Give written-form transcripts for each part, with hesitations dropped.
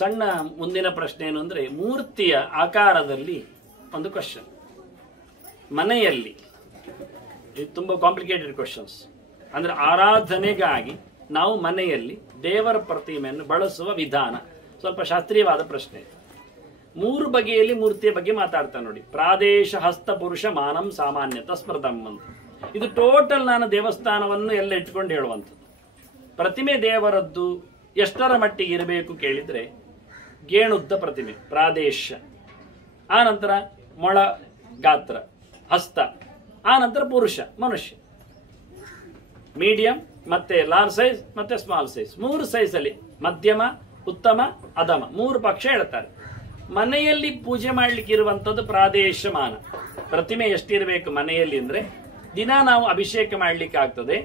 ಸಣ್ಣ ಮುಂದಿನ ಪ್ರಶ್ನೆ ಏನು ಅಂದ್ರೆ, ಮೂರ್ತಿಯ ಆಕಾರದಲ್ಲಿ ಒಂದು ಕ್ವಶನ್. ಮನೆಯಲ್ಲಿ ಇದು ತುಂಬಾ ಕಾಂಪ್ಲಿಕೇಟೆಡ್ ಕ್ವಶನ್ಸ್. ಅಂದ್ರೆ ಆರಾಧನೆಗಾಗಿ ನಾವು ಮನೆಯಲ್ಲಿ ದೇವರ ಪ್ರತಿಮೆಯನ್ನು ಬಳಸುವ ವಿಧಾನ ಸ್ವಲ್ಪ ಶಾಸ್ತ್ರೀಯವಾದ ಪ್ರಶ್ನೆ. 3 ಬಗೆಯಲ್ಲಿ ಮೂರ್ತಿಯ ಬಗ್ಗೆ ಮಾತಾಡ್ತಾ ನೋಡಿ. ಪ್ರಾದೇಶ ಹಸ್ತ ಪುರುಷ ಮಾನಂ ಸಾಮಾನ್ಯತ ಸ್ಮೃತಂ ಅಂತ. ಇದು ಟೋಟಲ್ ನಾನು ದೇವಸ್ಥಾನವನ್ನು ಎಲ್ಲ ಇಟ್ಕೊಂಡು ಹೇಳುವಂಥದ್ದು. ಪ್ರತಿಮೆ ದೇವರದ್ದು ಎಷ್ಟರ ಮಟ್ಟಿಗೆ ಇರಬೇಕು ಕೇಳಿದ್ರೆ, ಗೇಣುದ್ದ ಪ್ರತಿಮೆ ಪ್ರಾದೇಶ, ಆ ನಂತರ ಮೊಳ ಗಾತ್ರ ಹಸ್ತ, ಆ ನಂತರ ಪುರುಷ ಮನುಷ್ಯ, ಮೀಡಿಯಂ ಮತ್ತೆ ಲಾರ್ಜ್ ಸೈಜ್ ಮತ್ತೆ ಸ್ಮಾಲ್ ಸೈಜ್, 3 ಸೈಜ್ ಅಲ್ಲಿ ಮಧ್ಯಮ, ಉತ್ತಮ, ಅಧಮ 3 ಪಕ್ಷ ಹೇಳ್ತಾರೆ. ಮನೆಯಲ್ಲಿ ಪೂಜೆ ಮಾಡ್ಲಿಕ್ಕೆ ಇರುವಂತದ್ದು ಪ್ರಾದೇಶಮಾನ. ಪ್ರತಿಮೆ ಎಷ್ಟಿರಬೇಕು ಮನೆಯಲ್ಲಿ ಅಂದ್ರೆ, ದಿನ ನಾವು ಅಭಿಷೇಕ ಮಾಡ್ಲಿಕ್ಕೆ ಆಗ್ತದೆ,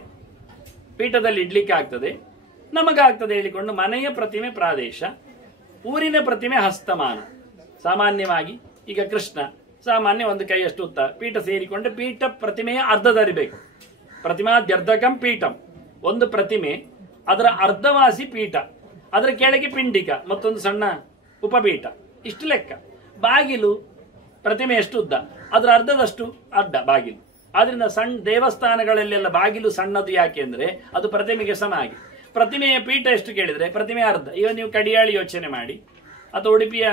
ಪೀಠದಲ್ಲಿ ಇಡ್ಲಿಕ್ಕೆ ಆಗ್ತದೆ, ನಮಗಾಗ್ತದೆ ಹೇಳಿಕೊಂಡು ಮನೆಯ ಪ್ರತಿಮೆ ಪ್ರಾದೇಶ, ಊರಿನ ಪ್ರತಿಮೆ ಹಸ್ತಮಾನ. ಸಾಮಾನ್ಯವಾಗಿ ಈಗ ಕೃಷ್ಣ ಸಾಮಾನ್ಯ ಒಂದು ಕೈಯಷ್ಟು ಉತ್ತ, ಪೀಠ ಸೇರಿಕೊಂಡು ಪೀಠ ಪ್ರತಿಮೆಯ ಅರ್ಧದರಿಬೇಕು. ಪ್ರತಿಮಾದ್ಯರ್ಧಕಂ ಪೀಠಂ, ಒಂದು ಪ್ರತಿಮೆ ಅದರ ಅರ್ಧವಾಸಿ ಪೀಠ, ಅದರ ಕೆಳಗೆ ಪಿಂಡಿಕ, ಮತ್ತೊಂದು ಸಣ್ಣ ಉಪಪೀಠ, ಇಷ್ಟು ಲೆಕ್ಕ. ಬಾಗಿಲು ಪ್ರತಿಮೆ ಎಷ್ಟು ಉದ್ದ, ಅದರ ಅರ್ಧದಷ್ಟು ಅಡ್ಡ ಬಾಗಿಲು. ಆದ್ರಿಂದ ಸಣ್ಣ ದೇವಸ್ಥಾನಗಳಲ್ಲೆಲ್ಲ ಬಾಗಿಲು ಸಣ್ಣದು ಯಾಕೆ ಅಂದ್ರೆ ಅದು ಪ್ರತಿಮೆಗೆ ಸಮ ಆಗಿ. ಪ್ರತಿಮೆಯ ಪೀಠ ಎಷ್ಟು ಕೇಳಿದ್ರೆ ಪ್ರತಿಮೆ ಅರ್ಧ. ಈಗ ನೀವು ಕಡಿಯಾಳಿ ಯೋಚನೆ ಮಾಡಿ, ಅಥವಾ ಉಡುಪಿಯ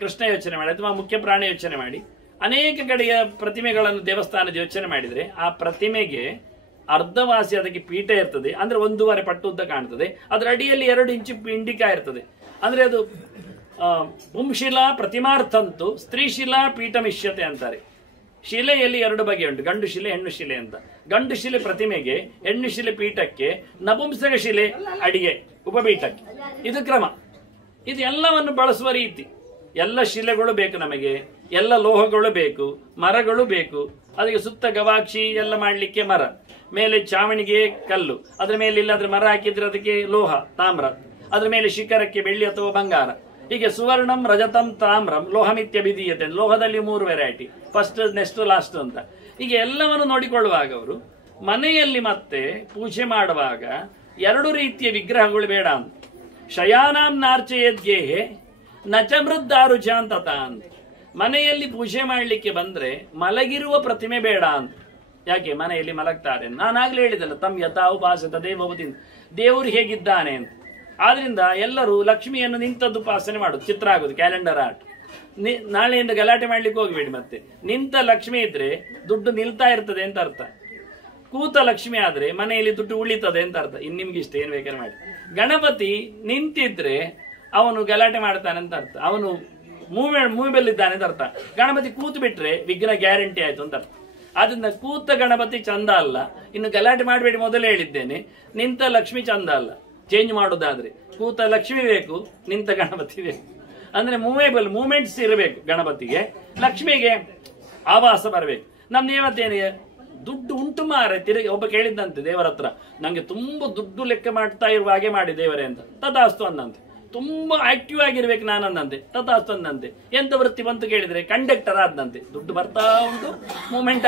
ಕೃಷ್ಣ ಯೋಚನೆ ಮಾಡಿ, ಅಥವಾ ಮುಖ್ಯ ಪ್ರಾಣಿ ಯೋಚನೆ ಮಾಡಿ, ಅನೇಕ ಕಡೆಯ ಪ್ರತಿಮೆಗಳನ್ನು ದೇವಸ್ಥಾನದ ಯೋಚನೆ ಮಾಡಿದ್ರೆ ಆ ಪ್ರತಿಮೆಗೆ ಅರ್ಧವಾಸಿ ಅದಕ್ಕೆ ಪೀಠ ಇರ್ತದೆ, ಅಂದ್ರೆ 1.5 ಪಟ್ಟು ಉದ್ದ ಕಾಣ್ತದೆ. ಅದರ ಅಡಿಯಲ್ಲಿ 2 ಇಂಚು ಪಿಂಡಿಕ ಇರ್ತದೆ. ಅಂದ್ರೆ ಅದು ಪುಂಶಿಲಾ ಪ್ರತಿಮಾರ್ಥಂತು ಸ್ತ್ರೀಶಿಲಾ ಪೀಠಮಿಷ್ಯತೆ ಅಂತಾರೆ. ಶಿಲೆಯಲ್ಲಿ 2 ಬಗೆ ಉಂಟು, ಗಂಡು ಶಿಲೆ ಹೆಣ್ಣು ಶಿಲೆ ಅಂತ. ಗಂಡು ಶಿಲೆ ಪ್ರತಿಮೆಗೆ, ಹೆಣ್ಣು ಶಿಲೆ ಪೀಠಕ್ಕೆ, ನಪುಂಸಕ ಶಿಲೆ ಅಡಿಗೆ ಉಪಪೀಠಕ್ಕೆ. ಇದು ಕ್ರಮ. ಇದು ಎಲ್ಲವನ್ನು ಬಳಸುವ ರೀತಿ. ಎಲ್ಲ ಶಿಲೆಗಳು ಬೇಕು ನಮಗೆ, ಎಲ್ಲ ಲೋಹಗಳು ಬೇಕು, ಮರಗಳು ಬೇಕು. ಅದಕ್ಕೆ ಸುತ್ತ ಗವಾಕ್ಷಿ ಎಲ್ಲ ಮಾಡ್ಲಿಕ್ಕೆ ಮರ, ಮೇಲೆ ಚಾವಣಿಗೆ ಕಲ್ಲು, ಅದ್ರ ಮೇಲೆ ಇಲ್ಲಾದ್ರೆ ಮರ ಹಾಕಿದ್ರೆ ಅದಕ್ಕೆ ಲೋಹ ತಾಮ್ರ, ಅದ್ರ ಮೇಲೆ ಶಿಖರಕ್ಕೆ ಬೆಳ್ಳಿ ಅಥವಾ ಬಂಗಾರ. ಹೀಗೆ ಸುವರ್ಣಂ ರಜತಂ ತಾಮ್ರಂ ಲೋಹಮಿತ್ಯಭಿಧೀಯತೆ. ಲೋಹದಲ್ಲಿ 3 ವೆರೈಟಿ, ಫಸ್ಟ್ ನೆಕ್ಸ್ಟ್ ಲಾಸ್ಟ್ ಅಂತ. ಹೀಗೆ ಎಲ್ಲವನ್ನು ನೋಡಿಕೊಳ್ಳುವಾಗ ಅವರು ಮನೆಯಲ್ಲಿ ಮತ್ತೆ ಪೂಜೆ ಮಾಡುವಾಗ 2 ರೀತಿಯ ವಿಗ್ರಹಗಳು ಬೇಡ ಅಂತ. ಶಯಾನಾಂ ನಾರ್ಚಯದ್ಗೇಹೆ ನಚ ಮೃದ್ದಾರುಚಾಂತತ ಅಂತ. ಮನೆಯಲ್ಲಿ ಪೂಜೆ ಮಾಡ್ಲಿಕ್ಕೆ ಬಂದ್ರೆ ಮಲಗಿರುವ ಪ್ರತಿಮೆ ಬೇಡ ಅಂತ. ಯಾಕೆ ಮನೆಯಲ್ಲಿ ಮಲಗ್ತಾರೆ? ನಾನಾಗ್ಲೇ ಹೇಳಿದಲ್ಲ, ತಮ್ ಯಥಾ ಉಪಾಸತ ದೇವವತಿ, ದೇವರು ಹೇಗಿದ್ದಾನೆ ಅಂತ. ಆದ್ರಿಂದ ಎಲ್ಲರೂ ಲಕ್ಷ್ಮಿಯನ್ನು ನಿಂತದ್ದು ಉಪಾಸನೆ ಮಾಡುದು, ಚಿತ್ರ ಆಗುದು, ಕ್ಯಾಲೆಂಡರ್ ಆರ್ಟ್. ನಾಳೆಯಿಂದ ಗಲಾಟೆ ಮಾಡ್ಲಿಕ್ಕೆ ಹೋಗ್ಬೇಡಿ. ಮತ್ತೆ ನಿಂತ ಲಕ್ಷ್ಮಿ ಇದ್ರೆ ದುಡ್ಡು ನಿಲ್ತಾ ಇರ್ತದೆ ಅಂತ ಅರ್ಥ. ಕೂತ ಲಕ್ಷ್ಮಿ ಆದ್ರೆ ಮನೆಯಲ್ಲಿ ದುಡ್ಡು ಉಳಿತದೆ ಅಂತ ಅರ್ಥ. ಇನ್ ನಿಮ್ಗೆ ಇಷ್ಟ ಏನ್ ಬೇಕಾದ್ರೆ ಮಾಡಿ. ಗಣಪತಿ ನಿಂತಿದ್ರೆ ಅವನು ಗಲಾಟೆ ಮಾಡ್ತಾನೆ ಅಂತ ಅರ್ಥ, ಅವನು ಮೂವೆಲ್ ಇದ್ದಾನೆ ಅಂತ ಅರ್ಥ. ಗಣಪತಿ ಕೂತು ಬಿಟ್ರೆ ವಿಘ್ನ ಗ್ಯಾರಂಟಿ ಆಯ್ತು ಅಂತ ಅರ್ಥ. ಆದ್ರಿಂದ ಕೂತ ಗಣಪತಿ ಚಂದ ಅಲ್ಲ. ಇನ್ನು ಗಲಾಟೆ ಮಾಡಬೇಡಿ, ಮೊದಲೇ ಹೇಳಿದ್ದೇನೆ. ನಿಂತ ಲಕ್ಷ್ಮಿ ಚಂದ ಅಲ್ಲ. ಚೇಂಜ್ ಮಾಡೋದಾದ್ರೆ ಕೂತ ಲಕ್ಷ್ಮಿ ಬೇಕು, ನಿಂತ ಗಣಪತಿ ಬೇಕು. ಅಂದ್ರೆ ಮೂವೇಬಲ್ ಮೂಮೆಂಟ್ಸ್ ಇರಬೇಕು ಗಣಪತಿಗೆ. ಲಕ್ಷ್ಮಿಗೆ ಆವಾಸ ಬರಬೇಕು. ನಮ್ ದೇವತೇನೆ ದುಡ್ಡು ಉಂಟು ಮಾರೆ. ತಿರುಗಿ ಒಬ್ಬ ಕೇಳಿದ್ದಂತೆ ದೇವರ ಹತ್ರ, ನಂಗೆ ತುಂಬಾ ದುಡ್ಡು ಲೆಕ್ಕ ಮಾಡ್ತಾ ಇರುವ ಹಾಗೆ ಮಾಡಿ ದೇವರೇ ಅಂತ. ತಥಾಸ್ತು ಅಂದಂತೆ. ತುಂಬಾ ಆಕ್ಟಿವ್ ಆಗಿರ್ಬೇಕು ನಾನು ಅಂದಂತೆ. ತಥಾಸ್ತು ಅಂದಂತೆ. ಎಂತ ವೃತ್ತಿ ಬಂತು ಕೇಳಿದ್ರೆ ಕಂಡಕ್ಟರ್ ಆದಂತೆ. ದುಡ್ಡು ಬರ್ತಾ ಉಂಟು, ಮೂಮೆಂಟ್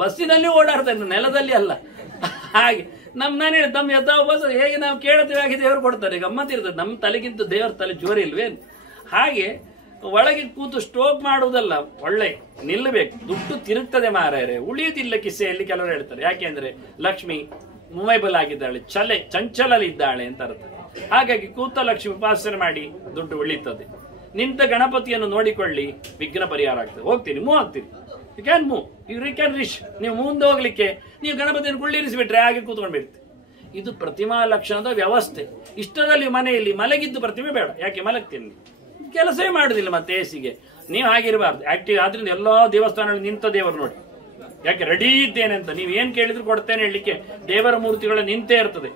ಬಸ್ಸಿನಲ್ಲಿ ಓಡಾಡ್ತಾ ಇದ್ದು, ನೆಲದಲ್ಲಿ ಅಲ್ಲ. ಹಾಗೆ ನಾನು ಹೇಳಿದ ನಮ್ಮ ಯಥಾಭಾಸ ಹೇಗೆ ನಾವು ಕೇಳ್ತೇವೆ ಹಾಗೆ ದೇವರು ಕೊಡ್ತಾರೆ. ಗಮ್ಮತ್ತಿರ್ತದೆ. ನಮ್ಮ ತಲೆಗಿಂತ ದೇವರ ತಲೆ ಜೋರಿ ಇಲ್ವೇ? ಹಾಗೆ ಒಳಗೆ ಕೂತು ಸ್ಟ್ರೋಕ್ ಮಾಡುವುದಲ್ಲ, ಒಳ್ಳೆ ನಿಲ್ಲಬೇಕು. ದುಡ್ಡು ತಿರುಗ್ತದೆ ಮಾರಾಯರೆ, ಉಳಿಯುವುದಿಲ್ಲ ಕಿಸೆಯಲ್ಲಿ ಕೆಲವರು ಹೇಳ್ತಾರೆ. ಯಾಕೆಂದ್ರೆ ಲಕ್ಷ್ಮಿ ಮೂವೈಬಲ್ ಆಗಿದ್ದಾಳೆ, ಚಂಚಲಲ್ಲಿದ್ದಾಳೆ ಅಂತ ಅರ್ಥ. ಹಾಗಾಗಿ ಕೂತ ಲಕ್ಷ್ಮಿ ಉಪಾಸನೆ ಮಾಡಿ ದುಡ್ಡು ಉಳಿತದೆ. ನಿಂತ ಗಣಪತಿಯನ್ನು ನೋಡಿಕೊಳ್ಳಿ, ವಿಘ್ನ ಪರಿಹಾರ ಆಗ್ತದೆ. ಹೋಗ್ತೀನಿ, ಮೂವ್ ಆಗ್ತೀರಿ. You can move, you can reach. ನೀವು ಮುಂದೆ ಹೋಗ್ಲಿಕ್ಕೆ ನೀವು ಗಣಪತಿಯನ್ನು ಕುಳ್ಳಿರಿಸಿಬಿಟ್ರೆ ಹಾಗೆ ಕೂತ್ಕೊಂಡು ಬಿಡ್ತೀವಿ. ಇದು ಪ್ರತಿಮಾ ಲಕ್ಷಣದ ವ್ಯವಸ್ಥೆ. ಇಷ್ಟರಲ್ಲಿ ಮನೆಯಲ್ಲಿ ಮಲಗಿದ್ದು ಪ್ರತಿಮೆ ಬೇಡ. ಯಾಕೆ ಮಲಗ್ತೀನಿ? ಕೆಲಸವೇ ಮಾಡುದಿಲ್ಲ ಮತ್ತೆ ಎಸಿಗೆ. ನೀವು ಹಾಗಿರಬಾರ್ದು, ಆಕ್ಟಿವ್. ಆದ್ರಿಂದ ಎಲ್ಲಾ ದೇವಸ್ಥಾನಗಳಲ್ಲಿ ನಿಂತ ದೇವರು ನೋಡಿ. ಯಾಕೆ ರೆಡಿ ಇದ್ದೇನೆ ಅಂತ ನೀವು ಏನ್ ಕೇಳಿದ್ರು ಕೊಡ್ತೇನೆ ಹೇಳಲಿಕ್ಕೆ ದೇವರ ಮೂರ್ತಿಗಳ ನಿಂತೇ ಇರ್ತದೆ.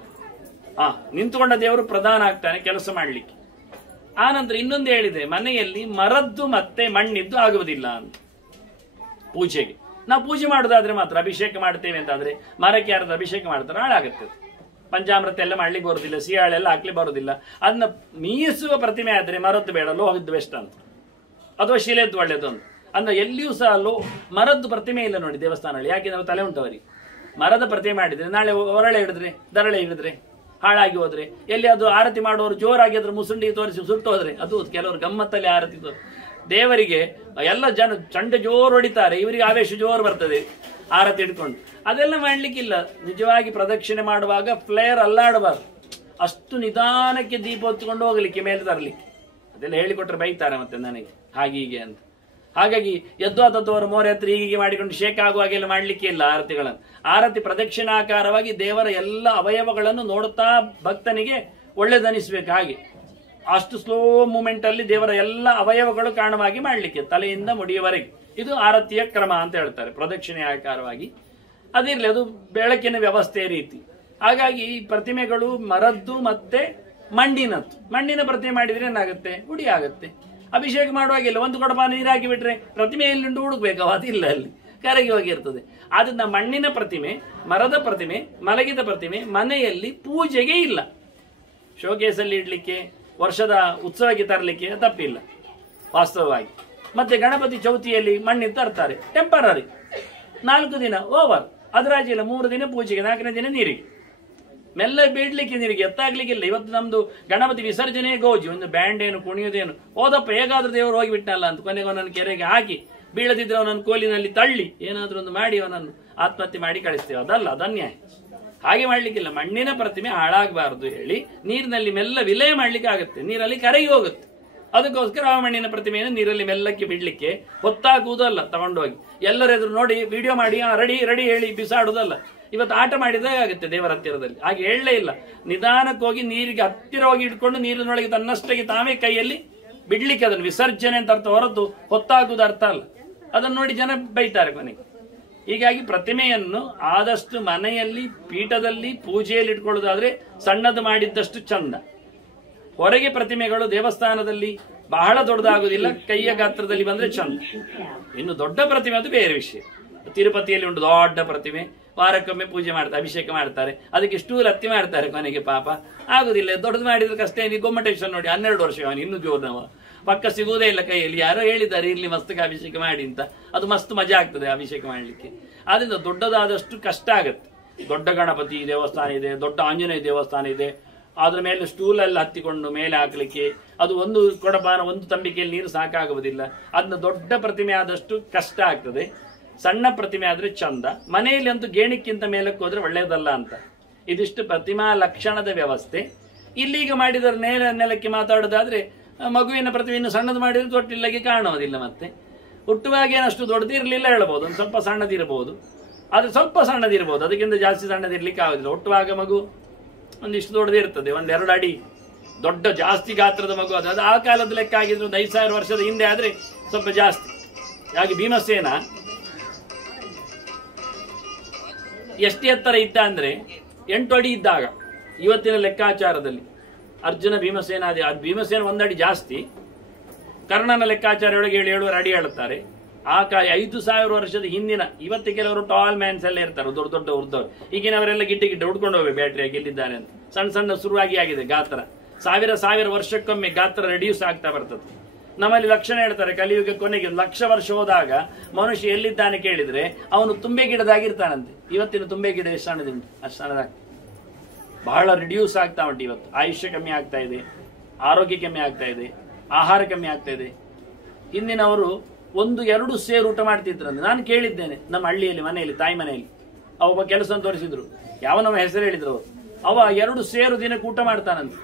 ನಿಂತುಕೊಂಡ ದೇವರು ಪ್ರಧಾನ ಆಗ್ತಾನೆ ಕೆಲಸ ಮಾಡ್ಲಿಕ್ಕೆ. ಆ ನಂತರ ಇನ್ನೊಂದು ಹೇಳಿದೆ, ಮನೆಯಲ್ಲಿ ಮರದ್ದು ಮತ್ತೆ ಮಣ್ಣಿದ್ದು ಆಗುವುದಿಲ್ಲ ಅಂತ ಪೂಜೆಗೆ. ನಾವು ಪೂಜೆ ಮಾಡುದಾದ್ರೆ ಮಾತ್ರ ಅಭಿಷೇಕ ಮಾಡ್ತೇವೆ ಅಂತಾದ್ರೆ ಮರಕ್ಕೆ ಯಾರಾದ್ರೂ ಅಭಿಷೇಕ ಮಾಡ್ತಾರೆ ಹಾಳಾಗುತ್ತೆ. ಪಂಚಾಮೃತ ಎಲ್ಲ ಮಾಡ್ಲಿಕ್ಕೆ ಬರುದಿಲ್ಲ, ಸಿಯಾಳೆಲ್ಲ ಹಾಕ್ಲಿ ಬರುದಿಲ್ಲ. ಅದನ್ನ ಮೀಸುವ ಪ್ರತಿಮೆ ಆದ್ರೆ ಮರದ್ದು ಬೇಡ, ಲೋಹದ್ದು ಬೆಸ್ಟ್ ಅಂತ, ಅಥವಾ ಶಿಲೆದ್ದು ಒಳ್ಳೇದು ಅಂತ. ಅಂದ್ರೆ ಎಲ್ಲಿಯೂ ಸಹ ಮರದ್ದು ಪ್ರತಿಮೆ ಇಲ್ಲ ನೋಡಿ ದೇವಸ್ಥಾನದಲ್ಲಿ. ಯಾಕೆಂದ್ರೆ ತಲೆ ಉಂಟು ಅವರಿಗೆ. ಮರದ ಪ್ರತಿಮೆ ಮಾಡಿದ್ರೆ ನಾಳೆ ಒರಳೆ ಹಿಡಿದ್ರೆ ದರಳೆ ಹಿಡಿದ್ರೆ ಹಾಳಾಗಿ ಹೋದ್ರೆ, ಎಲ್ಲಿ ಅದು ಆರತಿ ಮಾಡುವವರು ಜೋರಾಗಿ ಅದ್ರ ಮುಸುಂಡಿ ತೋರಿಸಿ ಸುಟ್ಟು ಹೋದ್ರೆ, ಅದು ಕೆಲವರು ಗಮ್ಮತ್ತಲ್ಲಿ ಆರತಿ ದೇವರಿಗೆ ಎಲ್ಲ ಜನ ಚಂಡೆ ಜೋರು ಹೊಡಿತಾರೆ, ಇವರಿಗೆ ಆವೇಶ ಜೋರು ಬರ್ತದೆ ಆರತಿ ಇಟ್ಕೊಂಡು. ಅದೆಲ್ಲ ಮಾಡ್ಲಿಕ್ಕಿಲ್ಲ. ನಿಜವಾಗಿ ಪ್ರದಕ್ಷಿಣೆ ಮಾಡುವಾಗ ಫ್ಲೇರ್ ಅಲ್ಲಾಡಬಾರ್ದು, ಅಷ್ಟು ನಿಧಾನಕ್ಕೆ ದೀಪ ಹೊತ್ಕೊಂಡು ಹೋಗ್ಲಿಕ್ಕೆ ಮೇಲೆ ತರಲಿಕ್ಕೆ. ಅದೆಲ್ಲ ಹೇಳಿಕೊಟ್ರೆ ಬೈತಾರೆ ಮತ್ತೆ ನನಗೆ ಹೀಗೆ ಅಂತ. ಹಾಗಾಗಿ ಯದ್ವಾತತ್ವರ ಮೋರೆ ಹತ್ರ ಹೀಗೆ ಮಾಡಿಕೊಂಡು ಶೇಕ್ ಆಗುವಾಗೆಲ್ಲ ಮಾಡ್ಲಿಕ್ಕೆ ಇಲ್ಲ ಆರತಿಗಳನ್ನು. ಆರತಿ ಪ್ರದಕ್ಷಿಣಾಕಾರವಾಗಿ ದೇವರ ಎಲ್ಲ ಅವಯವಗಳನ್ನು ನೋಡುತ್ತಾ ಭಕ್ತನಿಗೆ ಒಳ್ಳೇದನಿಸ್ಬೇಕು. ಹಾಗೆ ಅಷ್ಟು ಸ್ಲೋ ಮೂಮೆಂಟ್ ಅಲ್ಲಿ ದೇವರ ಎಲ್ಲ ಅವಯವಗಳು ಕಾರಣವಾಗಿ ಮಾಡ್ಲಿಕ್ಕೆ, ತಲೆಯಿಂದ ಮುಡಿಯವರೆಗೆ. ಇದು ಆರತಿಯ ಕ್ರಮ ಅಂತ ಹೇಳ್ತಾರೆ ಪ್ರದಕ್ಷಿಣೆ ಆಕಾರವಾಗಿ. ಅದಿರ್ಲಿ, ಅದು ಬೆಳಕಿನ ವ್ಯವಸ್ಥೆ ರೀತಿ. ಹಾಗಾಗಿ ಈ ಪ್ರತಿಮೆಗಳು ಮರದ್ದು ಮತ್ತೆ ಮಣ್ಣಿನದ್ದು. ಮಣ್ಣಿನ ಪ್ರತಿಮೆ ಮಾಡಿದ್ರೆ ಏನಾಗುತ್ತೆ, ಹುಡಿ ಆಗುತ್ತೆ. ಅಭಿಷೇಕ ಮಾಡುವಾಗಿಲ್ಲ, ಒಂದು ಕೊಡಪ ನೀರು ಹಾಕಿ ಬಿಟ್ರೆ ಪ್ರತಿಮೆ ಎಲ್ಲಿಂಡು ಹುಡುಕ್ಬೇಕು, ಅದಿಲ್ಲ, ಅಲ್ಲಿ ಕರಗಿ ಹೋಗಿರ್ತದೆ. ಅದನ್ನ ಮಣ್ಣಿನ ಪ್ರತಿಮೆ, ಮರದ ಪ್ರತಿಮೆ, ಮಲಗಿದ ಪ್ರತಿಮೆ ಮನೆಯಲ್ಲಿ ಪೂಜೆಗೆ ಇಲ್ಲ. ಶೋಕೇಸಲ್ಲಿ ಇಡ್ಲಿಕ್ಕೆ, ವರ್ಷದ ಉತ್ಸವಕ್ಕೆ ತರಲಿಕ್ಕೆ ತಪ್ಪಿಲ್ಲ ವಾಸ್ತವವಾಗಿ. ಮತ್ತೆ ಗಣಪತಿ ಚೌತಿಯಲ್ಲಿ ಮಣ್ಣಿನ ತರ್ತಾರೆ, ಟೆಂಪರರಿ 4 ದಿನ ಓವರ್. ಅದರಾಜಿಲ್ಲ 3 ದಿನ ಪೂಜೆಗೆ, 4ನೇ ದಿನ ನೀರಿಗೆ. ಮೆಲ್ಲ ಬೀಡ್ಲಿಕ್ಕೆ ನೀರಿಗೆ ಎತ್ತಾಗ್ಲಿಕ್ಕಿಲ್ಲ. ಇವತ್ತು ನಮ್ದು ಗಣಪತಿ ವಿಸರ್ಜನೆ ಗೋಜಿ, ಒಂದು ಬ್ಯಾಂಡ್ ಏನು ಕುಣಿಯೋದೇನು, ಹೋದಪ್ಪ ಹೇಗಾದ್ರೂ ದೇವರು ಹೋಗಿಬಿಟ್ನಲ್ಲ ಅಂತ ಕೊನೆಗೆ ಅವನನ್ನು ಕೆರೆಗೆ ಹಾಕಿ, ಬೀಳದಿದ್ರೆ ಅವನನ್ನು ಕೋಲಿನಲ್ಲಿ ತಳ್ಳಿ ಏನಾದ್ರೂ ಒಂದು ಮಾಡಿ ಅವನನ್ನು ಆತ್ಮಹತ್ಯೆ ಮಾಡಿ ಕಳಿಸ್ತೇವೆ. ಅದಲ್ಲ, ಅದನ್ಯಾಯ. ಹಾಗೆ ಮಾಡ್ಲಿಕ್ಕಿಲ್ಲ. ಮಣ್ಣಿನ ಪ್ರತಿಮೆ ಹಾಳಾಗಬಾರದು ಹೇಳಿ ನೀರಿನಲ್ಲಿ ಮೆಲ್ಲ ವಿಲಯ ಮಾಡ್ಲಿಕ್ಕೆ ಆಗುತ್ತೆ, ನೀರಲ್ಲಿ ಕರಗಿ ಹೋಗುತ್ತೆ. ಅದಕ್ಕೋಸ್ಕರ ಆ ಮಣ್ಣಿನ ಪ್ರತಿಮೆಯನ್ನು ನೀರಲ್ಲಿ ಮೆಲ್ಲಕ್ಕೆ ಬಿಡ್ಲಿಕ್ಕೆ ಹೊತ್ತಾಗುವುದಲ್ಲ, ತಗೊಂಡೋಗಿ ಎಲ್ಲರೆದುರು ನೋಡಿ ವಿಡಿಯೋ ಮಾಡಿ ರೆಡಿ ರೆಡಿ ಹೇಳಿ ಬಿಸಾಡುವುದಲ್ಲ. ಇವತ್ತು ಆಟ ಮಾಡಿದಾಗ ಆಗುತ್ತೆ ದೇವರ ಹತ್ತಿರದಲ್ಲಿ. ಹಾಗೆ ಹೇಳಲೇ ಇಲ್ಲ, ನಿಧಾನಕ್ಕೆ ಹೋಗಿ ನೀರಿಗೆ ಹತ್ತಿರ ಹೋಗಿ ಇಟ್ಕೊಂಡು ನೀರಿನೊಳಗೆ ತನ್ನಷ್ಟಾಗಿ ತಾವೇ ಕೈಯಲ್ಲಿ ಬಿಡ್ಲಿಕ್ಕೆ, ಅದನ್ನು ವಿಸರ್ಜನೆ ಅಂತ ಅರ್ಥ ಹೊರತು ಹೊತ್ತಾಗುವುದು ಅರ್ಥ ಅಲ್ಲ. ಅದನ್ನು ನೋಡಿ ಜನ ಬೈತಾರೆ ಕೊನೆಗೆ. ಹೀಗಾಗಿ ಪ್ರತಿಮೆಯನ್ನು ಆದಷ್ಟು ಮನೆಯಲ್ಲಿ ಪೀಠದಲ್ಲಿ ಪೂಜೆಯಲ್ಲಿ ಇಟ್ಕೊಳ್ಳೋದಾದ್ರೆ ಸಣ್ಣದು ಮಾಡಿದ್ದಷ್ಟು ಚಂದ. ಹೊರಗೆ ಪ್ರತಿಮೆಗಳು ದೇವಸ್ಥಾನದಲ್ಲಿ ಬಹಳ ದೊಡ್ಡದಾಗುವುದಿಲ್ಲ, ಕೈಯ ಗಾತ್ರದಲ್ಲಿ ಬಂದ್ರೆ ಚಂದ. ಇನ್ನು ದೊಡ್ಡ ಪ್ರತಿಮೆ ಅದು ಬೇರೆ ವಿಷಯ. ತಿರುಪತಿಯಲ್ಲಿ ಉಂಟು ದೊಡ್ಡ ಪ್ರತಿಮೆ, ವಾರಕ್ಕೊಮ್ಮೆ ಪೂಜೆ ಮಾಡ್ತಾರೆ, ಅಭಿಷೇಕ ಮಾಡ್ತಾರೆ, ಅದಕ್ಕೆ ಸ್ಟೂಲ್ ಹತ್ತಿ ಮಾಡ್ತಾರೆ, ಕೊನೆಗೆ ಪಾಪ ಆಗುದಿಲ್ಲ. ದೊಡ್ಡದು ಮಾಡಿದ್ರೆ ಕಷ್ಟ. ಗೊಮ್ಮಟೇಶ್ವರ ನೋಡಿ 12 ವರ್ಷ ಅವನು ಇನ್ನೂ ಜೋರ್ನವ, ಪಕ್ಕ ಸಿಗುವುದೇ ಇಲ್ಲ ಕೈಯಲ್ಲಿ. ಯಾರೋ ಹೇಳಿದ್ದಾರೆ ಇಲ್ಲಿ ಮಸ್ತಕ ಅಭಿಷೇಕ ಮಾಡಿ ಅಂತ, ಅದು ಮಸ್ತ್ ಮಜಾ ಆಗ್ತದೆ ಅಭಿಷೇಕ ಮಾಡ್ಲಿಕ್ಕೆ. ಆದ್ರಿಂದ ದೊಡ್ಡದಾದಷ್ಟು ಕಷ್ಟ ಆಗತ್ತೆ. ದೊಡ್ಡ ಗಣಪತಿ ದೇವಸ್ಥಾನ ಇದೆ, ದೊಡ್ಡ ಆಂಜನೇಯ ದೇವಸ್ಥಾನ ಇದೆ, ಅದ್ರ ಮೇಲೆ ಸ್ಟೂಲ್ ಎಲ್ಲ ಹತ್ತಿಕೊಂಡು ಮೇಲೆ ಹಾಕ್ಲಿಕ್ಕೆ, ಅದು ಒಂದು ಕೊಡಪಾನ ಒಂದು ತಂಬಿಕೆಯಲ್ಲಿ ನೀರು ಸಾಕಾಗುವುದಿಲ್ಲ. ಅದನ್ನ ದೊಡ್ಡ ಪ್ರತಿಮೆ ಆದಷ್ಟು ಕಷ್ಟ ಆಗ್ತದೆ. ಸಣ್ಣ ಪ್ರತಿಮೆ ಆದ್ರೆ ಚಂದ. ಮನೆಯಲ್ಲಿ ಅಂತೂ ಗೇಣಿಕ್ಕಿಂತ ಮೇಲಕ್ಕೆ ಹೋದ್ರೆ ಒಳ್ಳೇದಲ್ಲ ಅಂತ. ಇದಿಷ್ಟು ಪ್ರತಿಮಾ ಲಕ್ಷಣದ ವ್ಯವಸ್ಥೆ. ಇಲ್ಲೀಗ ಮಾಡಿದರೆ ನೆಲಕ್ಕೆ ಮಾತಾಡೋದಾದ್ರೆ, ಮಗುವಿನ ಪ್ರತಿಮೆಯನ್ನು ಸಣ್ಣದು ಮಾಡಿದ್ರೆ ತೊಟ್ಟಿಲ್ಲಗೆ ಕಾಣುವುದಿಲ್ಲ. ಮತ್ತೆ ಹುಟ್ಟುವಾಗ ಏನಷ್ಟು ದೊಡ್ಡದಿರ್ಲಿಲ್ಲ ಹೇಳ್ಬೋದು, ಒಂದು ಸ್ವಲ್ಪ ಸಣ್ಣದಿರ್ಬೋದು, ಅದು ಸ್ವಲ್ಪ ಸಣ್ಣದಿರ್ಬೋದು, ಅದಕ್ಕಿಂತ ಜಾಸ್ತಿ ಸಣ್ಣದಿರ್ಲಿಕ್ಕೆ ಆಗುದಿಲ್ಲ. ಹುಟ್ಟುವಾಗ ಮಗು ಒಂದಿಷ್ಟು ದೊಡ್ಡದಿರ್ತದೆ, 1-2 ಅಡಿ ದೊಡ್ಡ ಜಾಸ್ತಿ ಗಾತ್ರದ ಮಗು. ಅದು ಆ ಕಾಲದ ಲೆಕ್ಕ ಆಗಿದ್ರು 5,000 ವರ್ಷದ ಹಿಂದೆ ಆದ್ರೆ ಸ್ವಲ್ಪ ಜಾಸ್ತಿ. ಹಾಗೆ ಭೀಮಸೇನ ಎಷ್ಟು ಎತ್ತರ ಇದ್ದ ಅಂದ್ರೆ 8 ಅಡಿ ಇದ್ದಾಗ ಇವತ್ತಿನ ಲೆಕ್ಕಾಚಾರದಲ್ಲಿ. ಅರ್ಜುನ ಭೀಮಸೇನಾದಿ, ಭೀಮಸೇನ 1 ಅಡಿ ಜಾಸ್ತಿ. ಕರ್ಣನ ಲೆಕ್ಕಾಚಾರದೊಳಗೆ 7 ಅಡಿ ಹೇಳುತ್ತಾರೆ. ಆ 5,000 ವರ್ಷದ ಹಿಂದಿನ, ಇವತ್ತು ಕೆಲವರು ಟಾಲ್ ಮ್ಯಾನ್ಸ್ ಎಲ್ಲ ಇರ್ತಾರೆ, ದೊಡ್ಡ ದೊಡ್ಡ ಉರ್ದವ್ರು. ಈಗಿನವರೆಲ್ಲ ಗಿಡ್ಡ ಹುಡ್ಕೊಂಡು ಹೋಗ್ಬೇಕು ಬ್ಯಾಟ್ರಿಯಾಗಿ ಎಲ್ಲಿದ್ದಾರೆ ಅಂತ. ಸಣ್ಣ ಸಣ್ಣ ಶುರುವಾಗಿ ಆಗಿದೆ ಗಾತ್ರ. 1000 ವರ್ಷಕ್ಕೊಮ್ಮೆ ಗಾತ್ರ ರೆಡ್ಯೂಸ್ ಆಗ್ತಾ ಬರ್ತದೆ. ನಮ್ಮಲ್ಲಿ ಲಕ್ಷಣ ಹೇಳ್ತಾರೆ, ಕಲಿಯುಗ ಕೊನೆಗೆ 1,00,000 ವರ್ಷ ಹೋದಾಗ ಮನುಷ್ಯ ಎಲ್ಲಿದ್ದಾನೆ ಕೇಳಿದ್ರೆ ಅವನು ತುಂಬೆ ಗಿಡದಾಗಿರ್ತಾನಂತೆ. ಇವತ್ತಿನ ತುಂಬೆ ಗಿಡ ಎಷ್ಟು ಸಣ್ಣದುಂಟು, ಅಷ್ಟು ಸಣ್ಣದಾಗ ಬಹಳ ರಿಡ್ಯೂಸ್ ಆಗ್ತಾ ಉಂಟು. ಇವತ್ತು ಆಯುಷ್ಯ ಕಮ್ಮಿ ಆಗ್ತಾ ಇದೆ, ಆರೋಗ್ಯ ಕಮ್ಮಿ ಆಗ್ತಾ ಇದೆ, ಆಹಾರ ಕಮ್ಮಿ ಆಗ್ತಾ ಇದೆ. ಹಿಂದಿನವರು 1-2 ಸೇರು ಊಟ ಮಾಡ್ತಿದ್ರಂತೆ. ನಾನು ಕೇಳಿದ್ದೇನೆ ನಮ್ಮ ಹಳ್ಳಿಯಲ್ಲಿ, ಮನೆಯಲ್ಲಿ, ತಾಯಿ ಮನೆಯಲ್ಲಿ ಒಬ್ಬ ಕೆಲಸ ತೋರಿಸಿದ್ರು. ಯಾವ ನಮ್ಮ ಹೆಸರು ಹೇಳಿದ್ರು ಅವ 2 ಸೇರು ದಿನಕ್ಕೆ ಊಟ ಮಾಡ್ತಾನಂತೆ.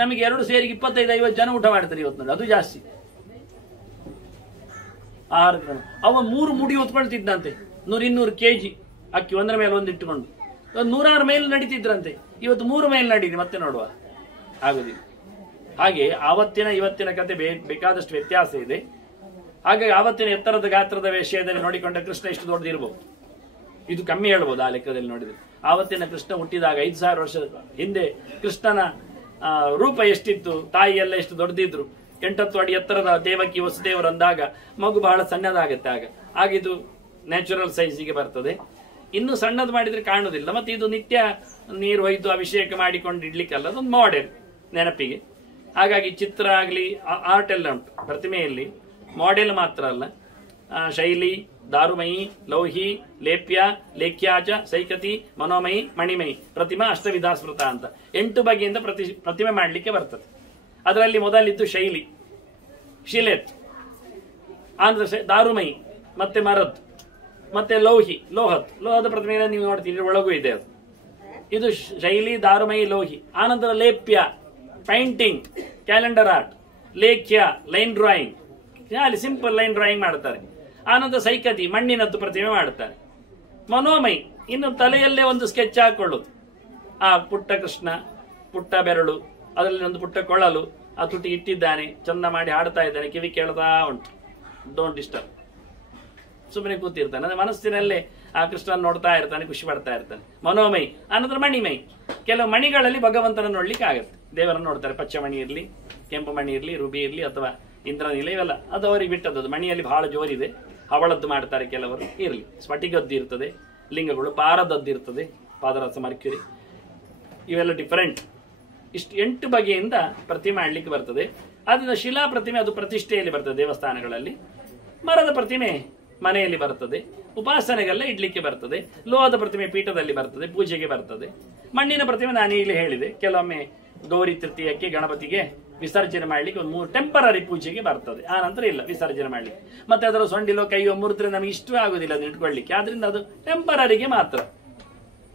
ನಮಗೆ 2 ಸೇರಿಗೆ 25-50 ಜನ ಊಟ ಮಾಡ್ತಾರೆ ಇವತ್ತು ನೋಡಿ, ಅದು ಜಾಸ್ತಿ ಆಹಾರ. ಅವ 3 ಮುಡಿ ಹೊತ್ಕೊಳ್ತಿದ್ದಂತೆ, 100-200 kg ಅಕ್ಕಿ ಒಂದರ ಮೇಲೆ ಒಂದು ಇಟ್ಟುಕೊಂಡು 100 ಮೈಲ್ ನಡೀತಿದ್ರಂತೆ. ಇವತ್ತು 3 ಮೈಲ್ ನಡೀರಿ, ಮತ್ತೆ ನೋಡುವ ಆಗುದಿಲ್ಲ. ಹಾಗೆ ಆವತ್ತಿನ ಇವತ್ತಿನ ಕತೆ ಬೇಕಾದಷ್ಟು ವ್ಯತ್ಯಾಸ ಇದೆ. ಹಾಗಾಗಿ ಆವತ್ತಿನ ಎತ್ತರದ ಗಾತ್ರದ ವಿಷಯದಲ್ಲಿ ನೋಡಿಕೊಂಡ್ರೆ ಕೃಷ್ಣ ಎಷ್ಟು ದೊಡ್ಡದಿರ್ಬೋದು, ಇದು ಕಮ್ಮಿ ಹೇಳ್ಬೋದು ಆ ಲೆಕ್ಕದಲ್ಲಿ ನೋಡಿದ್ರೆ. ಆವತ್ತಿನ ಕೃಷ್ಣ ಹುಟ್ಟಿದಾಗ 5,000 ವರ್ಷದ ಹಿಂದೆ ಕೃಷ್ಣನ ರೂಪ ಎಷ್ಟಿತ್ತು, ತಾಯಿ ಎಲ್ಲ ಎಷ್ಟು ದೊಡ್ಡದಿದ್ರು. 8-10 ಅಡಿ ಎತ್ತರದ ದೇವಕಿ ವಸುದೇವರು ಅಂದಾಗ ಮಗು ಬಹಳ ಸಣ್ಣದಾಗತ್ತೆ. ಆಗಿದು ನ್ಯಾಚುರಲ್ ಸೈಜಿಗೆ ಬರ್ತದೆ. ಇನ್ನು ಸಣ್ಣದು ಮಾಡಿದ್ರೆ ಕಾಣುವುದಿಲ್ಲ. ಮತ್ತೆ ಇದು ನಿತ್ಯ ನೀರು ಒಯ್ದು ಅಭಿಷೇಕ ಮಾಡಿಕೊಂಡು ಇಡ್ಲಿಕ್ಕಲ್ಲ, ಅದೊಂದು ಮಾಡೆಲ್ ನೆನಪಿಗೆ. ಹಾಗಾಗಿ ಚಿತ್ರ ಆಗ್ಲಿ, ಆರ್ಟ್ ಎಲ್ಲ ಉಂಟು ಪ್ರತಿಮೆಯಲ್ಲಿ. ಮಾಡೆಲ್ ಮಾತ್ರ ಅಲ್ಲ, ಶೈಲಿ, ದಾರುಮಯಿ, ಲೌಹಿ, ಲೇಪ್ಯ, ಲೇಖ್ಯಾಚ, ಸೈಕತಿ, ಮನೋಮಯಿ, ಮಣಿಮಯಿ, ಪ್ರತಿಮಾ, ಅಷ್ಟವಿಧ ಸ್ಮೃತ ಅಂತ 8 ಬಗೆಯಿಂದ ಪ್ರತಿಮೆ ಮಾಡಲಿಕ್ಕೆ ಬರ್ತದೆ. ಅದರಲ್ಲಿ ಮೊದಲಿದ್ದು ಶೈಲಿ, ಶಿಲೆತ್, ಆಂಧ್ರ ದಾರುಮಯಿ, ಮತ್ತೆ ಮರದ್, ಮತ್ತೆ ಲೌಹಿ, ಲೋಹದ ಪ್ರತಿಮೆಯನ್ನು ನೀವು ನೋಡ್ತೀರಿ, ಒಳಗೂ ಇದೆ ಅದು. ಇದು ಶೈಲಿ, ದಾರುಮಯಿ, ಲೌಹಿ. ಆನಂತರ ಲೇಪ್ಯ, ಪೈಂಟಿಂಗ್, ಕ್ಯಾಲೆಂಡರ್ ಆರ್ಟ್. ಲೇಖ್ಯ, ಲೈನ್ ಡ್ರಾಯಿಂಗ್, ಅಲ್ಲಿ ಸಿಂಪಲ್ ಲೈನ್ ಡ್ರಾಯಿಂಗ್ ಮಾಡ್ತಾರೆ. ಆನಂತರ ಸೈಕತಿ, ಮಣ್ಣಿನದ್ದು ಪ್ರತಿಮೆ ಮಾಡುತ್ತಾರೆ. ಮನೋಮಯಿ, ಇನ್ನು ತಲೆಯಲ್ಲೇ ಒಂದು ಸ್ಕೆಚ್ ಹಾಕೊಳ್ಳೋದು. ಆ ಪುಟ್ಟ ಕೃಷ್ಣ, ಪುಟ್ಟ ಬೆರಳು, ಅದರಲ್ಲಿ ಒಂದು ಪುಟ್ಟ ಕೊಳಲು, ಆ ತುಟಿ ಇಟ್ಟಿದ್ದಾನೆ, ಚಂದ ಮಾಡಿ ಹಾಡ್ತಾ ಇದ್ದಾನೆ, ಕಿವಿ ಕೇಳ್ತಾ ಉಂಟು, ಡೋಂಟ್ ಡಿಸ್ಟರ್ಬ್, ಸುಮ್ಮನೆ ಕೂತಿರ್ತಾನೆ. ಅಂದ್ರೆ ಮನಸ್ಸಿನಲ್ಲೇ ಆ ಕೃಷ್ಣನ್ ನೋಡ್ತಾ ಇರ್ತಾನೆ, ಖುಷಿ ಪಡ್ತಾ ಇರ್ತಾನೆ. ಮನೋಮಯಿ. ಆನಂತರ ಮಣಿಮಯಿ, ಕೆಲವು ಮಣಿಗಳಲ್ಲಿ ಭಗವಂತನ ನೋಡ್ಲಿಕ್ಕೆ ಆಗುತ್ತೆ, ದೇವರನ್ನು ನೋಡ್ತಾರೆ. ಪಚ್ಚಮಣಿ ಇರ್ಲಿ, ಕೆಂಪು ಮಣಿ ಇರ್ಲಿ, ರುಬಿ ಇರ್ಲಿ, ಅಥವಾ ಇಂದ್ರನೀಲ, ಇವೆಲ್ಲ ಅದು ಅವರಿಗೆ ಬಿಟ್ಟದ್ದು. ಮಣಿಯಲ್ಲಿ ಬಹಳ ಜೋರಿದೆ, ಹವಳದ್ದು ಮಾಡ್ತಾರೆ ಕೆಲವರು. ಇರಲಿ, ಸ್ಫಟಿಕದ್ದು ಇರ್ತದೆ, ಲಿಂಗಗಳು, ಪಾರದದ್ದು ಇರ್ತದೆ, ಪಾದರಸ, ಮರ್ಕ್ಯುರಿ, ಇವೆಲ್ಲ ಡಿಫರೆಂಟ್. ಇಷ್ಟು 8 ಬಗೆಯಿಂದ ಪ್ರತಿಮೆ ಮಾಡಲಿಕ್ಕೆ ಬರ್ತದೆ. ಅದರಿಂದ ಶಿಲಾ ಪ್ರತಿಮೆ ಅದು ಪ್ರತಿಷ್ಠೆಯಲ್ಲಿ ಬರ್ತದೆ ದೇವಸ್ಥಾನಗಳಲ್ಲಿ. ಮರದ ಪ್ರತಿಮೆ ಮನೆಯಲ್ಲಿ ಬರ್ತದೆ, ಉಪಾಸನೆಗೆಲ್ಲ ಇಡ್ಲಿಕ್ಕೆ ಬರ್ತದೆ. ಲೋಹದ ಪ್ರತಿಮೆ ಪೀಠದಲ್ಲಿ ಬರ್ತದೆ, ಪೂಜೆಗೆ ಬರ್ತದೆ. ಮಣ್ಣಿನ ಪ್ರತಿಮೆ ನಾನು ಈಗಲೇ ಹೇಳಿದೆ, ಕೆಲವೊಮ್ಮೆ ಗೌರಿ ತೃತೀಯಕ್ಕೆ, ಗಣಪತಿಗೆ ವಿಸರ್ಜನೆ ಮಾಡ್ಲಿಕ್ಕೆ ಒಂದು 3 ಟೆಂಪರರಿ ಪೂಜೆಗೆ ಬರ್ತದೆ. ಆ ನಂತರ ಇಲ್ಲ ವಿಸರ್ಜನೆ ಮಾಡ್ಲಿಕ್ಕೆ. ಮತ್ತೆ ಅದರ ಸೊಂಡಿಲೋ ಕೈಯೋ ಮುರಿದ್ರೆ ನಮಗೆ ಇಷ್ಟವೇ ಆಗುದಿಲ್ಲ ಅದು ಇಟ್ಕೊಳ್ಳಿಕ್ಕೆ, ಆದ್ರಿಂದ ಅದು ಟೆಂಪರರಿಗೆ ಮಾತ್ರ.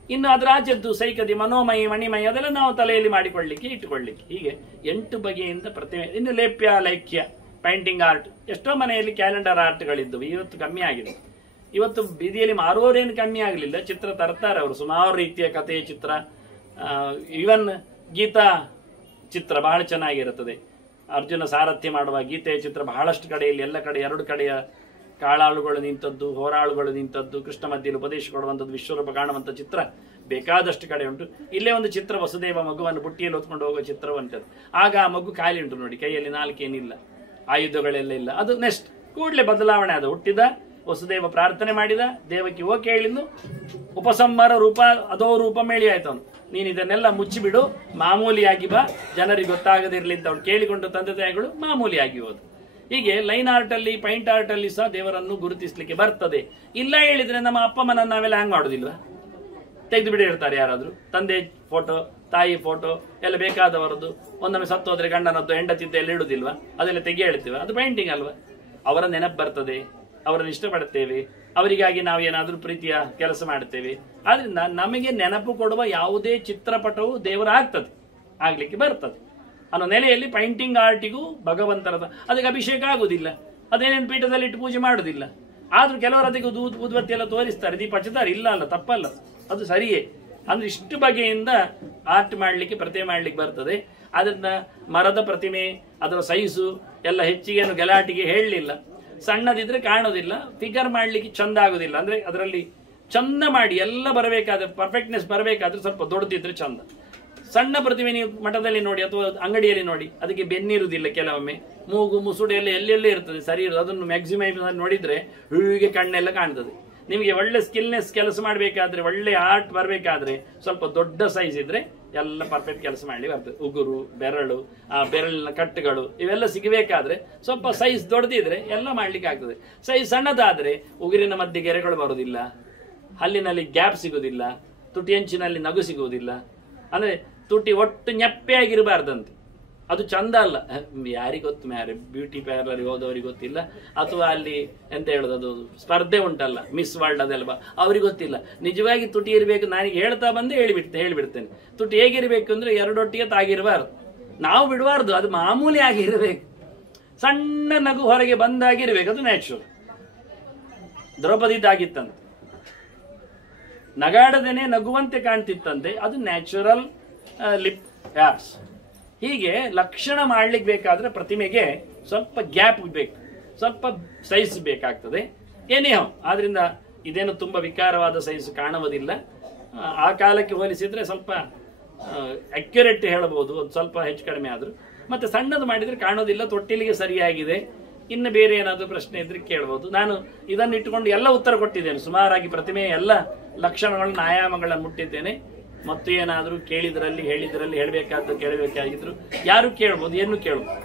ಇನ್ನು ಅದರ ಆಚೆದ್ದು ಸೈಕದಿ, ಮನೋಮಯಿ, ಮಣಿಮಯಿ, ಅದೆಲ್ಲ ನಾವು ತಲೆಯಲ್ಲಿ ಮಾಡಿಕೊಳ್ಳಿಕ್ಕೆ, ಇಟ್ಟುಕೊಳ್ಳಿಕ್ಕೆ. ಹೀಗೆ 8 ಬಗೆಯಿಂದ ಪ್ರತಿಮೆ. ಇನ್ನು ಲೇಪ್ಯ, ಲೈಕ್ಯ, ಪೈಂಟಿಂಗ್ ಆರ್ಟ್, ಎಷ್ಟೋ ಮನೆಯಲ್ಲಿ ಕ್ಯಾಲೆಂಡರ್ ಆರ್ಟ್ಗಳಿದ್ದವು, ಇವತ್ತು ಕಮ್ಮಿ ಆಗಿದೆ. ಇವತ್ತು ಬೀದಿಯಲ್ಲಿ ಮಾರೋರೇನು ಕಮ್ಮಿ ಆಗಲಿಲ್ಲ, ಚಿತ್ರ ತರ್ತಾರೆ ಅವರು, ಸುಮಾರು ರೀತಿಯ ಕಥೆಯ ಚಿತ್ರ. ಈವನ್ ಗೀತಾ ಚಿತ್ರ ಬಹಳ ಚೆನ್ನಾಗಿರುತ್ತದೆ. ಅರ್ಜುನ ಸಾರಥ್ಯ ಮಾಡುವ ಗೀತೆಯ ಚಿತ್ರ ಬಹಳಷ್ಟು ಕಡೆಯಲ್ಲಿ, ಎಲ್ಲ ಕಡೆ 2 ಕಡೆಯ ಕಾಳಾಳುಗಳು ನಿಂತದ್ದು, ಹೋರಾಳುಗಳು ನಿಂತದ್ದು, ಕೃಷ್ಣ ಮಧ್ಯೆಯಲ್ಲಿ ಉಪದೇಶ ಕೊಡುವಂಥದ್ದು, ವಿಶ್ವರೂಪ ಕಾಣುವಂಥ ಚಿತ್ರ ಬೇಕಾದಷ್ಟು ಕಡೆ ಉಂಟು. ಇಲ್ಲೇ ಒಂದು ಚಿತ್ರ, ವಸುದೇವ ಮಗುವನ್ನು ಬುಟ್ಟಿಯಲ್ಲಿ ಹೊತ್ಕೊಂಡು ಹೋಗುವ ಚಿತ್ರವಂತದ್ದು. ಆಗ ಆ ಮಗು ಖಾಲಿ ಉಂಟು ನೋಡಿ, ಕೈಯಲ್ಲಿ ನಾಲ್ಕೇನಿಲ್ಲ, ಆಯುಧಗಳೆಲ್ಲ ಇಲ್ಲ. ಅದು ನೆಕ್ಸ್ಟ್ ಕೂಡಲೇ ಬದಲಾವಣೆ ಆದ. ಹುಟ್ಟಿದ ವಸುದೇವ ಪ್ರಾರ್ಥನೆ ಮಾಡಿದ, ದೇವಕಿ ಓಕೆ ಹೇಳಿದ್ದು, ಉಪಸಂಹಾರ ರೂಪ ಅದೋ ರೂಪ ಮೇಳಿ ಆಯ್ತು ಅವನು. ನೀನು ಇದನ್ನೆಲ್ಲ ಮುಚ್ಚಿಬಿಡು, ಮಾಮೂಲಿಯಾಗಿ ಬಾ, ಜನರಿಗೆ ಗೊತ್ತಾಗದಿರ್ಲಿ ಅಂತ ಅವಳು ಕೇಳಿಕೊಂಡು ತಂದೆ ತಾಯಿಗಳು ಮಾಮೂಲಿಯಾಗಿ ಹೋದು. ಹೀಗೆ ಲೈನ್ ಆರ್ಟ್ ಅಲ್ಲಿ, ಪೈಂಟ್ ಆರ್ಟ್ ಅಲ್ಲಿ ಸಹ ದೇವರನ್ನು ಗುರುತಿಸ್ಲಿಕ್ಕೆ ಬರ್ತದೆ. ಇಲ್ಲ ಹೇಳಿದ್ರೆ ನಮ್ಮ ಅಪ್ಪ ಅಮ್ಮನ ನಾವೆಲ್ಲ ಹ್ಯಾಂಗ್ ಮಾಡುದಿಲ್ವಾ? ತೆಗೆದು ಬಿಡಿ ಇರ್ತಾರೆ ಯಾರಾದ್ರೂ, ತಂದೆ ಫೋಟೋ, ತಾಯಿ ಫೋಟೋ ಎಲ್ಲ ಬೇಕಾದವರದ್ದು. ಒಂದೊಮ್ಮೆ ಸತ್ತೋದ್ರೆ ಗಂಡನದ್ದು, ಹೆಂಡತಿದ್ದ ಎಲ್ಲ ಇಡುದಿಲ್ವಾ? ಅದೆಲ್ಲ ತೆಗಿ ಹೇಳ್ತೀವ, ಅದು ಪೇಂಟಿಂಗ್ ಅಲ್ವಾ? ಅವರ ನೆನಪು ಬರ್ತದೆ, ಅವರನ್ನು ಇಷ್ಟಪಡುತ್ತೇವೆ, ಅವರಿಗಾಗಿ ನಾವು ಏನಾದ್ರೂ ಪ್ರೀತಿಯ ಕೆಲಸ ಮಾಡ್ತೇವೆ. ಆದ್ರಿಂದ ನಮಗೆ ನೆನಪು ಕೊಡುವ ಯಾವುದೇ ಚಿತ್ರಪಟವು ದೇವರ ಆಗ್ಲಿಕ್ಕೆ ಬರ್ತದೆ ಅನ್ನೋ ನೆಲೆಯಲ್ಲಿ ಪೈಂಟಿಂಗ್ ಆರ್ಟಿಗೂ ಭಗವಂತರದ, ಅದಕ್ಕೆ ಅಭಿಷೇಕ ಆಗುದಿಲ್ಲ, ಅದೇನೇನು ಪೀಠದಲ್ಲಿ ಇಟ್ಟು ಪೂಜೆ ಮಾಡುದಿಲ್ಲ. ಆದ್ರೂ ಕೆಲವರು ಅದಕ್ಕೆ ಉದ್ಬತ್ತಿ ಎಲ್ಲ ತೋರಿಸ್ತಾರೆ, ದೀಪ ಹಚ್ಚುತ್ತಾರೆ. ಇಲ್ಲ ಅಲ್ಲ, ತಪ್ಪಲ್ಲ, ಅದು ಸರಿಯೇ. ಅಂದ್ರೆ ಇಷ್ಟು ಬಗೆಯಿಂದ ಆರ್ಟ್ ಮಾಡ್ಲಿಕ್ಕೆ, ಪ್ರತಿಮೆ ಮಾಡ್ಲಿಕ್ಕೆ ಬರ್ತದೆ. ಅದನ್ನ ಮರದ ಪ್ರತಿಮೆ, ಅದರ ಸೈಜು ಎಲ್ಲ ಹೆಚ್ಚಿಗೆ ಗಲಾಟಿಗೆ ಹೇಳಲಿಲ್ಲ. ಸಣ್ಣದಿದ್ರೆ ಕಾಣೋದಿಲ್ಲ, ಫಿಗರ್ ಮಾಡ್ಲಿಕ್ಕೆ ಚಂದ ಆಗುದಿಲ್ಲ. ಅಂದ್ರೆ ಅದರಲ್ಲಿ ಚಂದ ಮಾಡಿ ಎಲ್ಲ ಬರಬೇಕಾದ್ರೆ, ಪರ್ಫೆಕ್ಟ್ನೆಸ್ ಬರಬೇಕಾದ್ರೆ ಸ್ವಲ್ಪ ದೊಡ್ಡದಿದ್ರೆ ಚಂದ. ಸಣ್ಣ ಪ್ರತಿಮೆ ನೀವು ಮಠದಲ್ಲಿ ನೋಡಿ ಅಥವಾ ಅಂಗಡಿಯಲ್ಲಿ ನೋಡಿ, ಅದಕ್ಕೆ ಬೆನ್ನಿರುವುದಿಲ್ಲ, ಕೆಲವೊಮ್ಮೆ ಮೂಗು ಮುಸುಡು ಎಲ್ಲ ಎಲ್ಲೆಲ್ಲೇ ಇರ್ತದೆ, ಸರಿ ಇರೋದು. ಅದನ್ನು ಮ್ಯಾಕ್ಸಿಮೈಸ್ ನೋಡಿದ್ರೆ ಹೀಗೆ ಕಣ್ಣೆಲ್ಲ ಕಾಣ್ತದೆ. ನಿಮಗೆ ಒಳ್ಳೆ ಸ್ಕಿಲ್ನೆಸ್ ಕೆಲಸ ಮಾಡಬೇಕಾದ್ರೆ, ಒಳ್ಳೆ ಆರ್ಟ್ ಬರಬೇಕಾದ್ರೆ ಸ್ವಲ್ಪ ದೊಡ್ಡ ಸೈಜ್ ಇದ್ರೆ ಎಲ್ಲ ಪರ್ಫೆಕ್ಟ್ ಕೆಲಸ ಮಾಡ್ಲಿ ಬರ್ತದೆ. ಉಗುರು, ಬೆರಳು, ಆ ಬೆರಳಿನ ಕಟ್ಟುಗಳು ಇವೆಲ್ಲ ಸಿಗಬೇಕಾದ್ರೆ ಸ್ವಲ್ಪ ಸೈಜ್ ದೊಡ್ಡದಿದ್ರೆ ಎಲ್ಲ ಮಾಡ್ಲಿಕ್ಕೆ ಆಗ್ತದೆ. ಸೈಜ್ ಸಣ್ಣದಾದ್ರೆ ಉಗುರಿನ ಮಧ್ಯೆ ಗೆರೆಗಳು ಬರುವುದಿಲ್ಲ, ಹಲ್ಲಿನಲ್ಲಿ ಗ್ಯಾಪ್ ಸಿಗುವುದಿಲ್ಲ, ತುಟಿ ಅಂಚಿನಲ್ಲಿ ನಗು ಸಿಗುವುದಿಲ್ಲ. ಅಂದ್ರೆ ತುಟಿ ಒಟ್ಟು ನೆಪ್ಪೆ ಆಗಿರಬಾರ್ದಂತೆ, ಅದು ಚಂದ ಅಲ್ಲ. ಯಾರಿಗೆ ಗೊತ್ತು ಮ್ಯಾರೆ, ಬ್ಯೂಟಿ ಪಾರ್ಲರ್ಗೆ ಹೋದವ್ರಿಗೆ ಗೊತ್ತಿಲ್ಲ, ಅಥವಾ ಅಲ್ಲಿ ಎಂತ ಹೇಳುದು, ಅದು ಸ್ಪರ್ಧೆ ಉಂಟಲ್ಲ, ಮಿಸ್ ವರ್ಲ್ಡ್ ಅದೆಲ್ಲ, ಅವ್ರಿಗೆ ಗೊತ್ತಿಲ್ಲ. ನಿಜವಾಗಿ ತುಟಿ ಇರಬೇಕು, ನಾನೀಗ ಹೇಳ್ತಾ ಬಂದೆ ಹೇಳಿಬಿಡ್ತೇನೆ. ತುಟಿ ಹೇಗಿರ್ಬೇಕು ಅಂದ್ರೆ 2 ಒಟ್ಟಿಗೆ ತಾಗಿರಬಾರ್ದು, ನಾವು ಬಿಡಬಾರ್ದು, ಅದು ಮಾಮೂಲಿ ಆಗಿರ್ಬೇಕು. ಸಣ್ಣ ನಗು ಹೊರಗೆ ಬಂದಾಗಿರ್ಬೇಕು, ಅದು ನ್ಯಾಚುರಲ್. ದ್ರೌಪದಿದ್ದಾಗಿತ್ತಂತೆ, ನಗಾಡದೇನೆ ನಗುವಂತೆ ಕಾಣ್ತಿತ್ತಂತೆ, ಅದು ನ್ಯಾಚುರಲ್ ಲಿಪ್ ಯಾರ್ಸ್. ಹೀಗೆ ಲಕ್ಷಣ ಮಾಡ್ಲಿಕ್ಕೆ ಬೇಕಾದ್ರೆ ಪ್ರತಿಮೆಗೆ ಸ್ವಲ್ಪ ಗ್ಯಾಪ್ ಬೇಕು, ಸ್ವಲ್ಪ ಸೈಜ್ ಬೇಕಾಗ್ತದೆ. ಏನೇ ಆದ್ರಿಂದ ಇದೇನು ತುಂಬಾ ವಿಕಾರವಾದ ಸೈಜ್ ಕಾಣುವುದಿಲ್ಲ. ಆ ಕಾಲಕ್ಕೆ ಹೋಲಿಸಿದ್ರೆ ಸ್ವಲ್ಪ ಅಕ್ಯುರೇಟ್ ಹೇಳಬಹುದು, ಸ್ವಲ್ಪ ಹೆಚ್ಚು ಕಡಿಮೆ ಆದ್ರೂ. ಮತ್ತೆ ಸಣ್ಣದು ಮಾಡಿದ್ರೆ ಕಾಣೋದಿಲ್ಲ, ತೊಟ್ಟಿಲಿಗೆ ಸರಿಯಾಗಿದೆ. ಇನ್ನು ಬೇರೆ ಏನಾದ್ರು ಪ್ರಶ್ನೆ ಇದ್ರೆ ಕೇಳಬಹುದು. ನಾನು ಇದನ್ನು ಇಟ್ಟುಕೊಂಡು ಎಲ್ಲ ಉತ್ತರ ಕೊಟ್ಟಿದ್ದೇನೆ, ಸುಮಾರಾಗಿ ಪ್ರತಿಮೆ ಎಲ್ಲ ಲಕ್ಷಣಗಳನ್ನ, ಆಯಾಮಗಳನ್ನು ಮುಟ್ಟಿದ್ದೇನೆ. ಮತ್ತು ಏನಾದ್ರೂ ಕೇಳಿದ್ರಲ್ಲಿ ಹೇಳಿದ್ರಲ್ಲಿ ಹೇಳಬೇಕಾದ್ದು ಕೇಳಬೇಕಾಗಿದ್ರು ಯಾರು ಕೇಳ್ಬೋದು, ಏನು ಕೇಳ್ಬೋದು.